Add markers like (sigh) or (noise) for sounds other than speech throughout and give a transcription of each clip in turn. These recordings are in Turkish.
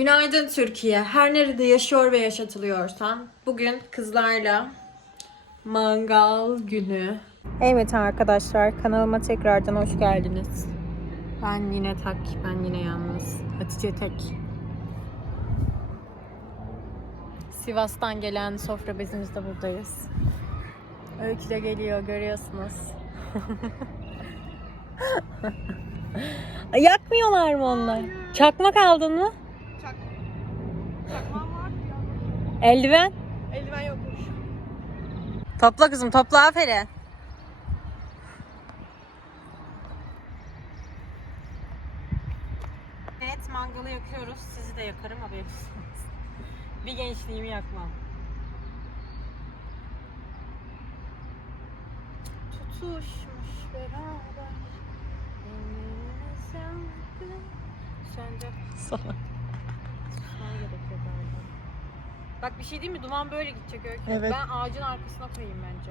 Günaydın Türkiye. Her nerede yaşıyor ve yaşatılıyorsan bugün kızlarla mangal günü. Evet arkadaşlar kanalıma tekrardan hoş geldiniz. Ben yine tak, ben yine yalnız. Hatice tek. Sivas'tan gelen sofra bezimizde buradayız. Öykü de geliyor görüyorsunuz. (laughs) Yakmıyorlar mı onlar? Çakmak aldın mı? Eldiven? Eldiven yokmuş. Topla kızım topla aferin. Evet mangalı yakıyoruz. Sizi de yakarım haberiniz. Bir gençliğimi yakmam. Tutuşmuş beraber. Söndü. Sonra. Susmam gerekiyor galiba. Bak bir şey değil mi? Duman böyle gidecek Öykü. Evet. Ben ağacın arkasına koyayım bence.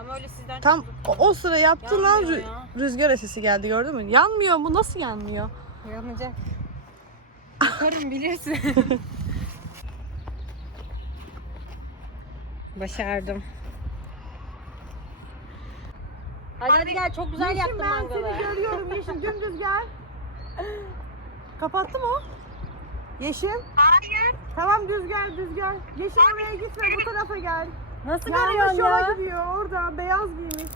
Ama öyle sizden Tam o, o sıra yaptığın an Yanmıyor rü- ya. rüzgar esesi geldi gördün mü? Yanmıyor mu? Nasıl yanmıyor? Yanacak. Yakarım bilirsin. (laughs) Başardım. Hadi hadi gel çok güzel yaptın mangalı. görüyorum Yeşim dümdüz gel. (laughs) Kapattı mı o? Yeşim? Hayır. Tamam düz gel düz gel. Yeşim oraya gitme bu tarafa gel. Nasıl Yanlış görüyorsun yola ya? gidiyor orada beyaz giymiş.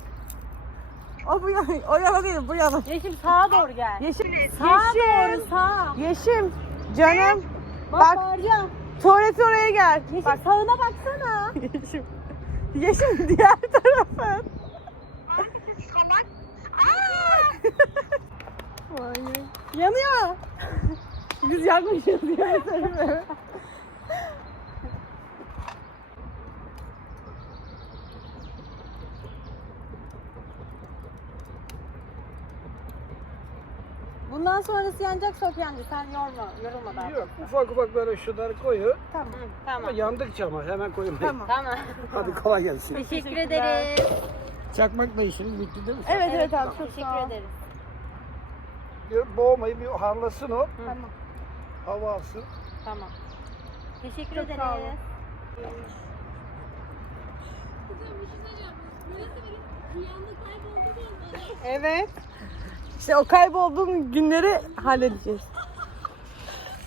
O bu yana, o yana değil bu yana. Yeşim sağa doğru gel. Yeşim. Sağa Yeşim. doğru sağa. Yeşim. Canım. Bak, Bak. bağıracağım. Tuvalet oraya gel. Yeşim Bak. sağına baksana. (laughs) Yeşim. Yeşim diğer tarafın. Vay. Yanıyor. Biz yakmışız diye söyleme. Bundan sonrası yanacak Sofyancı. Sen yorma. Yorulma daha. Yok ufak ufak böyle şunları koyuyor. Tamam. Hı, Ama tamam. yandıkça ama hemen koyun. Tamam. Tamam. Hadi kolay gelsin. Teşekkür ederiz. Çakmakla işiniz bitti değil mi? Evet evet abi çok Teşekkür sağ ol. ederiz. Bir boğmayı bir harlasın o. Tamam. Hava alsın. Tamam. Teşekkür Çok ederiz. sağ olun. Evet. İşte o kaybolduğum günleri halledeceğiz.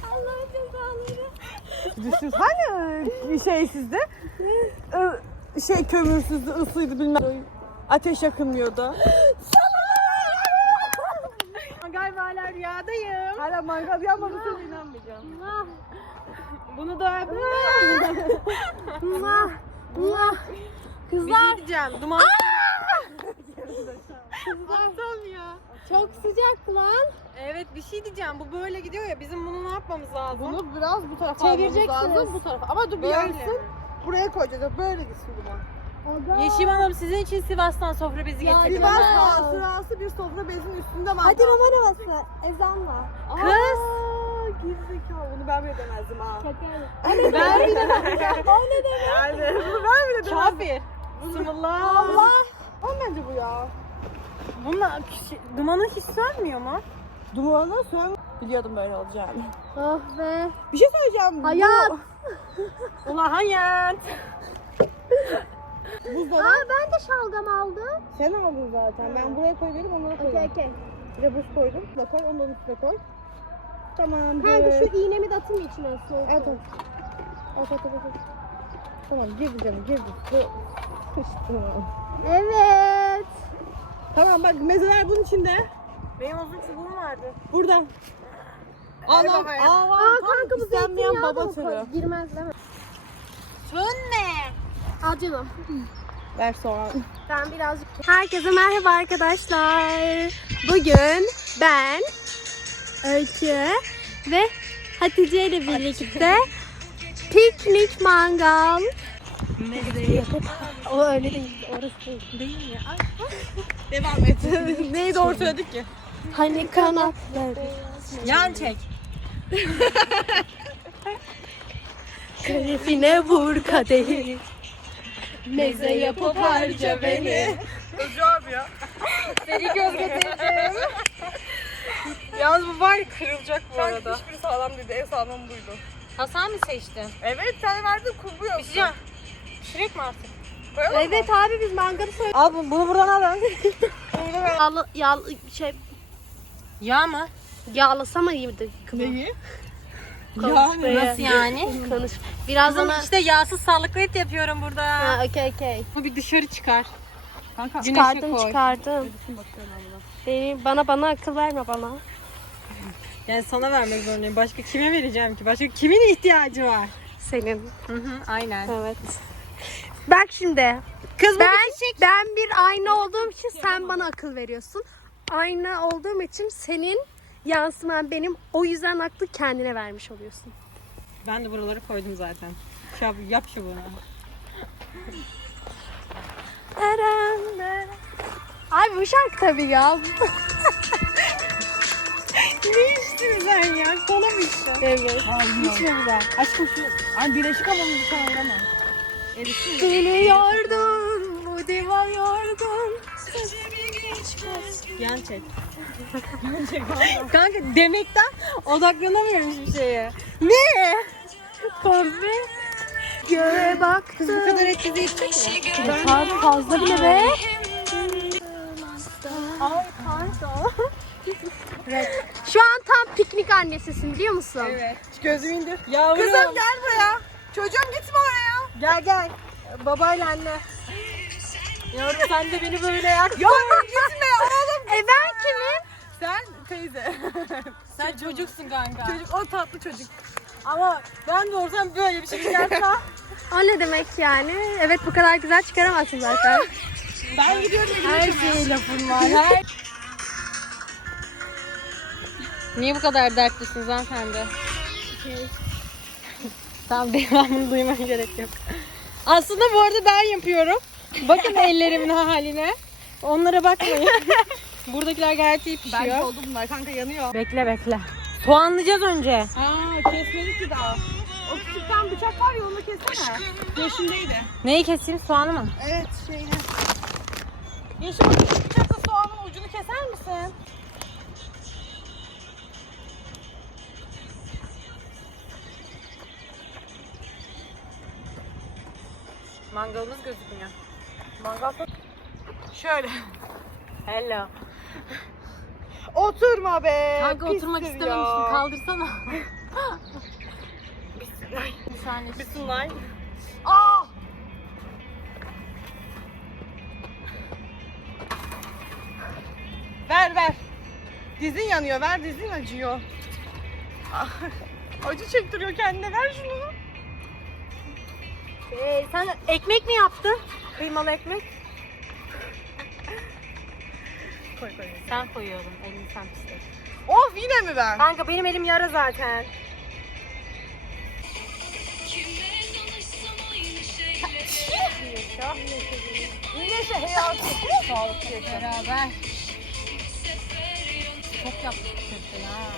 Allah'ın cezaları. Düşün hani şey sizde şey kömürsüzdü, ısıydı bilmem. Ateş yakılmıyordu. Galiba hala rüyadayım. Hala mangal yanmadı sana inanmayacağım. Bunu da Allah, (laughs) Allah. Bir şey diyeceğim. Duman. Aptal ya. Çok sıcak lan. Evet bir şey diyeceğim. Bu böyle gidiyor ya. Bizim bunu ne yapmamız lazım? Bunu biraz bu tarafa almamız Çevireceksiniz. lazım. Bu tarafa. Ama dur bir yansın. Buraya koyacağız. Böyle gitsin duman. Yeşim Hanım sizin için Sivas'tan sofra bezi getirdim. Sivas sağ- sırası bir sofra bezinin üstünde mangal. Hadi Ömer havası. Ezan var. Kız. Gerizekalı. Bunu ben bile demezdim ha. Şaka Ben bir de Yani bunu ben bile demezdim. kafir. Bismillah. Allah. O bence bu ya. Bununla dumanı hiç sönmüyor mu? Dumanı sön. Biliyordum böyle olacağını. Oh be. Bir şey söyleyeceğim. Bu- Hayat. Ulan hayat. (laughs) Buzdolabı. Aa ben de şalgam aldım. Sen aldın zaten. Ben buraya koyuyorum, onlara koydum. Okey okey. Bir de buz koydum. Bunu da koy, onu da üstüne koy. Tamam. Kanka şu iğnemi de atayım içine soğuk. Evet, evet. At, at, at, at. Tamam, girdi canım, girdi. Bu... (laughs) Tamam. Evet. Tamam bak mezeler bunun içinde. Benim uzun çubuğum vardı. Burada. Hadi Allah'ım. bakayım. Aa, Aa kanka bu zeytinyağı baba türü. Girmez değil mi? Sönme. Al canım. Ver soğan. Ben birazcık... Herkese merhaba arkadaşlar. Bugün ben, Öykü ve Hatice ile birlikte (laughs) piknik mangal. O öyle değil. Orası değil. Değil mi? Ay. Devam et. (laughs) Neyi doğru söyledik ki? Hani kanatları. Yan çek. (laughs) Şerefine vur kadehi. Meze yapıp harca beni. Özür abi ya. Seni göz getireceğim. Yalnız bu var ya kırılacak bu arada. Hiçbiri sağlam değildi. En sağlam buydu. Hasan mı seçtin? Evet sen verdin kurbu yok. Bir şey. Şirek mi artık? Evet abi biz mangalı soyduk. Al bunu, bunu buradan alın. (laughs) Yağlı, yağlı şey Yağ mı? yağlasama iyiydi kıvı. Neyi? Konuş be. Nasıl yani? Konuş. Biraz Kızım ona... işte yağsız sağlıklı et yapıyorum burada. Ha okey okey. Bu bir dışarı çıkar. Kanka. Güneşe Çıkardım koy. çıkardım. Beni, bana bana akıl verme bana. Yani sana vermek zorundayım. Başka kime vereceğim ki? Başka kimin ihtiyacı var? Senin. Hı hı, aynen. Evet. Bak şimdi. Kız bu Ben bitecek. ben bir ayna olduğum için sen bana akıl veriyorsun. Ayna olduğum için senin yansıman benim. O yüzden aklı kendine vermiş oluyorsun. Ben de buraları koydum zaten. Yap, yap şu bunu. Abi bu şarkı tabii ya. (laughs) ne içtin sen ya? Kola mı içtin? evet. İçme güzel. Aşkım şu Ay birleşik ama bu kavramam. Beni yordun, bu divan yordun. yan çek. Kanka demekten odaklanamıyorum hiçbir şeye. Ne? Kahve. Göğe. Kız bu kadar et bizi içecek mi? Fazla, fazla bile be. Ay pardon. Şu an tam piknik annesisin biliyor musun? Evet. Gözümü indir. Yavrum. Kızım gel buraya. Çocuğum gitme oraya. Gel gel. Babayla anne. Yavrum sen de beni böyle yak. Yok gitme oğlum. E ben kimim? Sen teyze. Sen çocuksun kanka. Çocuk o tatlı çocuk. Ama ben de olsam böyle bir şey yapsam. O ne demek yani? Evet bu kadar güzel çıkaramazsın zaten. Ben gidiyorum. Her şeye lafın var. Her... Niye bu kadar dertlisiniz hanımefendi? Tamam (laughs) devamını duymaya gerek yok. Aslında bu arada ben yapıyorum. Bakın (laughs) ellerimin haline. Onlara bakmayın. (laughs) Buradakiler gayet iyi Ben pişiyor. oldu bunlar kanka yanıyor. Bekle bekle. Soğanlayacağız önce. Aa kesmedik ki daha. O küçük tane bıçak var ya onu kessene. Yeşildeydi. Neyi keseyim soğanı mı? Evet şeyini. Yeşil o küçük bıçakla soğanın ucunu keser misin? Mangalımız gözükmüyor. Mangal Şöyle. Hello. Oturma be. Kanka oturmak pistir istememiştim. ya. Kaldırsana. Bir saniye. Bismillah. Aa! Ver ver. Dizin yanıyor. Ver dizin acıyor. Ah, Acı çektiriyor kendine. Ver şunu. Ee, sen ekmek mi yaptın? Kıymalı ekmek. Koy koy. Sen koyuyordun. Elini sen pisledin. Of yine mi ben? Kanka benim elim yara zaten. Yine şey hayatı. Sağlıklı yaşa. Beraber. Çok yaptık ha.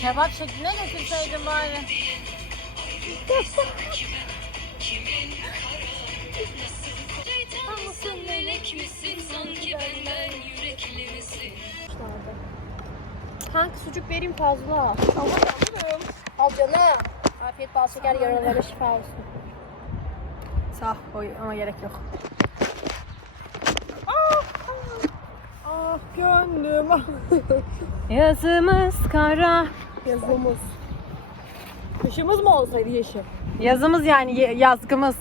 Kebap şekline getirseydin bari. Kanka sucuk vereyim fazla. Al canım. Afiyet bal şeker yaralara şifa olsun. Sağ koy ama gerek yok. Ah gönlüm. (laughs) Yazımız kara. Yazımız. Kışımız mı olsaydı yeşil? Yazımız yani ye- yazgımız.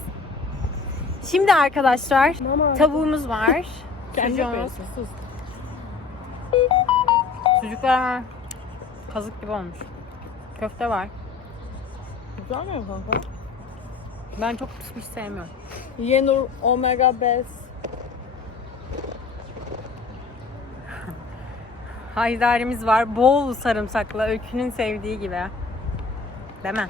Şimdi arkadaşlar Mama. tavuğumuz var. (laughs) Kendi Sucuğumuz. yapıyorsun. Sus. Sucuklar kazık gibi olmuş. Köfte var. Güzel mi kanka? Ben çok pişmiş sevmiyorum. Yenur Omega Best. Haydarimiz var. Bol sarımsaklı. Öykünün sevdiği gibi. Değil mi?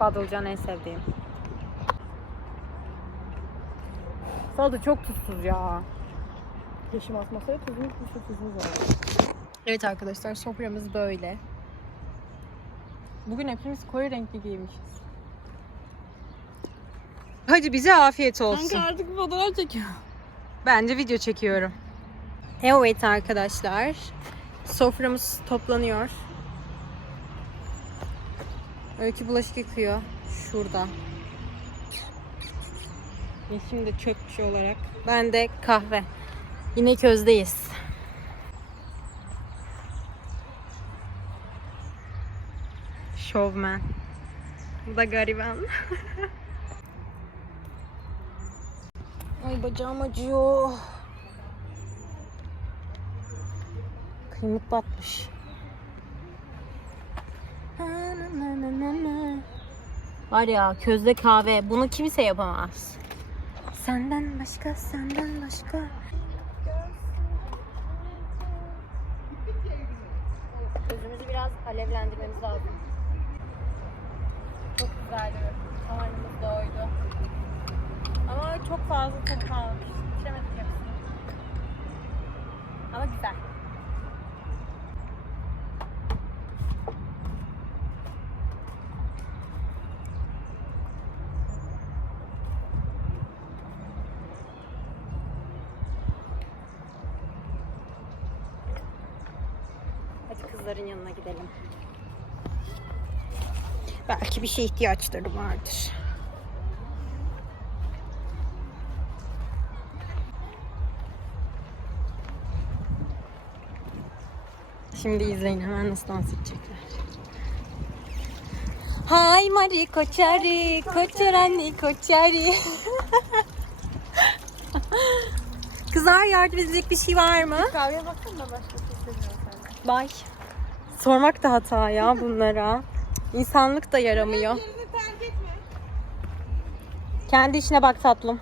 Badılcan en sevdiğim. Tadı çok tuzsuz ya. Yeşim atmasaydı tuzumuz şey tuzumuz var. Evet arkadaşlar soframız böyle. Bugün hepimiz koyu renkli giymişiz. Hadi bize afiyet olsun. artık fotoğraf çekiyor. Ben de video çekiyorum. Evet arkadaşlar. Soframız toplanıyor. Öykü bulaşık yıkıyor. Şurada. Yeşim de çöpçü olarak. Ben de kahve. Yine közdeyiz. Şovmen. Bu da gariban. (laughs) Ay bacağım acıyor. Kıymık batmış. Var ya közde kahve bunu kimse yapamaz. Senden başka, senden başka. Gözümüzü biraz alevlendirmemiz lazım. Çok güzeldi. Karnımız doydu. Ama çok fazla tadı kalmış. Bitiremedik hepsini. Ama güzel. Hadi kızların yanına gidelim. Belki bir şey ihtiyaçları vardır. Şimdi izleyin hemen nasıl dans edecekler. Hay Mari Koçari, Koçarani Koçari. (laughs) Kızlar yardım edecek bir şey var mı? Kahveye baksana da başka şey istemiyorum senden. Bay. Sormak da hata ya bunlara. İnsanlık da yaramıyor. Kendi işine bak tatlım.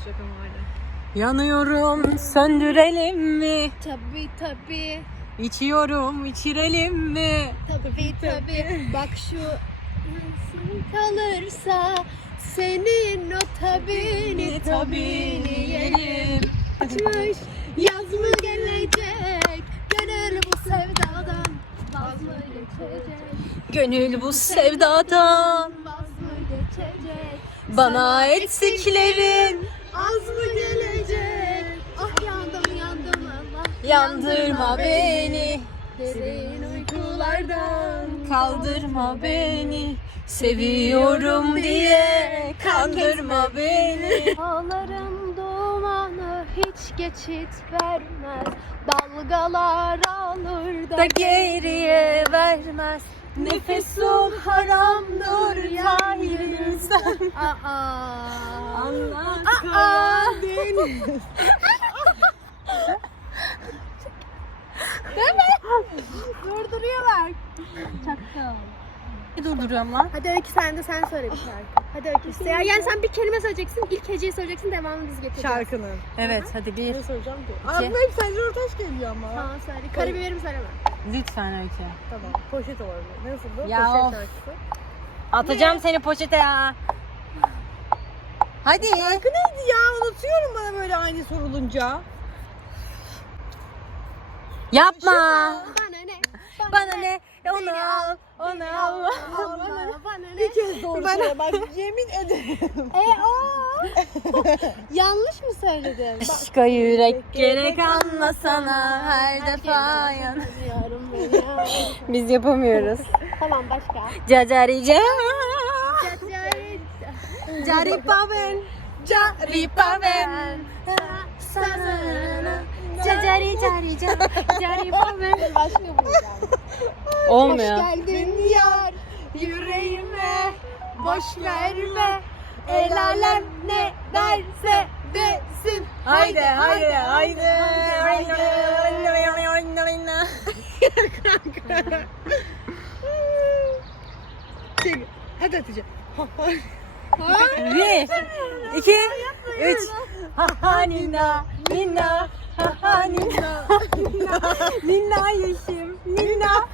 Sıcak ama hala. Yanıyorum, söndürelim mi? Tabii tabii. İçiyorum, içirelim mi? Tabii tabii. Bak şu kalırsa senin o tabini tabini yerim. Açmış yaz mı gelecek? Gönül bu sevdadan vaz mı geçecek? Gönül bu sevdadan Vaz mı geçecek? bana ettiklerin Az mı gelecek? Ah yandım yandım Allah. yandırma beni, Derin uykulardan kaldırma beni. Seviyorum diye kandırma beni. Dağların dumanı hiç geçit vermez Dalgalar alır da Da geriye vermez. Nefesun haramdır cahildir sen. Aa. Allah Aa. Durduruyorlar. Çakal. Ne durduruyorum lan? Hadi Öykü sen de sen söyle bir şarkı. Hadi Öykü. Ya- Yani sen bir kelime söyleyeceksin, ilk heceyi söyleyeceksin, devamını biz getireceğiz. Şarkının. Evet hadi bir. Ne soracağım ki? Aklıma hep Sence Ortaç geliyor ama. Tamam söyle. Karabiberimi söyleme. Lütfen Öykü. Tamam. Poşet olabilir. Nasıldı? Ya Poşet of. şarkısı. Atacağım seni poşete ya. Hadi. Şarkı neydi ya? Unutuyorum bana böyle aynı sorulunca. Yapma. Bana ne? Bana ne? Onu al, onu al. (laughs) Bana, bana ne? kez doğru söyle bak yemin ederim. (laughs) E o. (laughs) Yanlış mı söyledim? Aşka yürek gerek anlasana her defa yan. Biz yapamıyoruz. Tamam başka. Cacarica. Cacari. Caripa ben. Caripa ben. Cacari cari caripa ben. Başka bulacağım. Olmuyor. Hoş geldin yar yüreğime boş verme el alem ne derse desin Haydi haydi haydi. Çek. Hadi Hatice. Bir, iki, üç. Ha ha nina, nina, ha ha nina, nina, (laughs) nina yeşim, nina.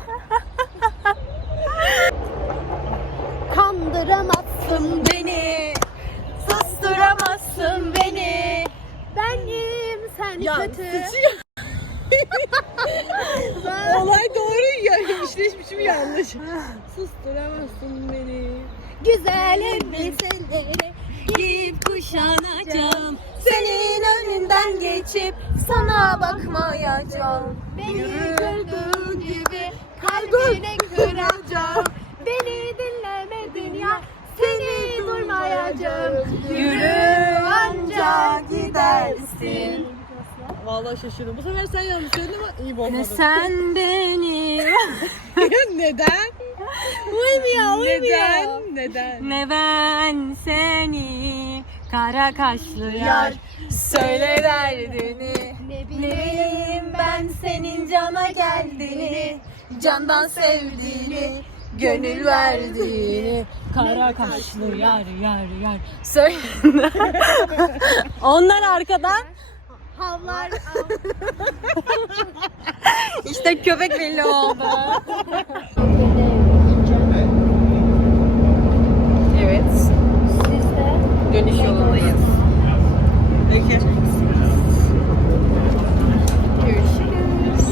kandıramazsın Beni susturamazsın beni. benim sen Ya kötü sıçıyor. Olay doğru ya. İşleşmişim yanlış. Susturamazsın beni. güzel elbiseleri Giyip kuşanacağım. Senin önünden geçip sana bakmayacağım. beni kırdığın gibi kalbini kıracağım beni dinlemedin ya. Seni durmayacağım. Yürü anca gidersin. Vallahi şaşırdım. Bu sefer sen yanlış söyledin ama iyi Ne sen benim (laughs) Neden? uymuyor. Neden? Neden? ne ben seni? Kara kaşlı yar. Söyle derdini. Ne bileyim ben senin cana geldiğini Candan sevdiğini Gönül verdiğini. Kara kaşlı yar yar yar. Söyle. (laughs) Onlar arkadan. Havlar (laughs) işte köpek belli oldu. Evet. Dönüş yolundayız. Peki.